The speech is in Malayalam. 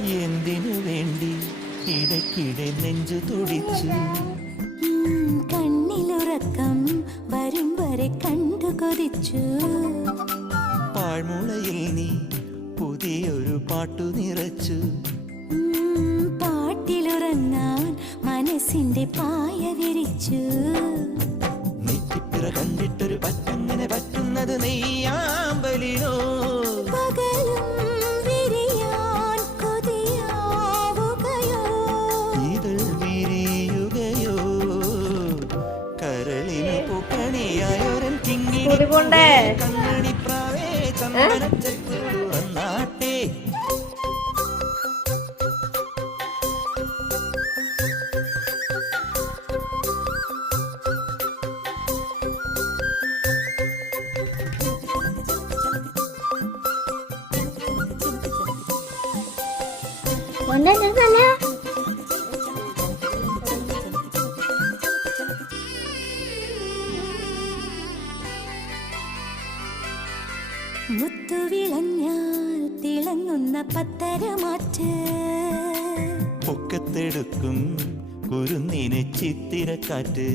എന്തിനു വേണ്ടി ഇടയ്ക്കിടെ നെഞ്ചു തുടിച്ചു. കണ്ണിലുറക്കം വരും വരെ കണ്ടു കൊതിച്ചു. പാഴ്മുളയിൽ നീ പുതിയൊരു പാട്ടു നിറച്ചു. പാട്ടിലുറങ്ങാൻ മനസ്സിന്റെ പായ വിരിച്ചു. നെറ്റിപ്പിറ കണ്ടിട്ടൊരു പറ്റങ്ങനെ പറ്റുന്നത് നെയ്യാമ്പലിനോ. പകലും വിരിയാൻ കൊതിയാവുകയോ. ഇതൾ വിരിയുകയോ. കരളിനു പൂക്കണിയായൊരൻ കിങ്ങിണി കണ്ണണിപ്രാവേ ചന്ദനച്ചെപ്പ് തുറന്നാട്ടെ. മുത്തുവിളഞ്ഞാൽ തിളങ്ങുന്ന പത്തരമാറ്റ്. പൊക്കത്തെടുക്കും കുരുന്നിനെ ചിത്തിരക്കാറ്റ്.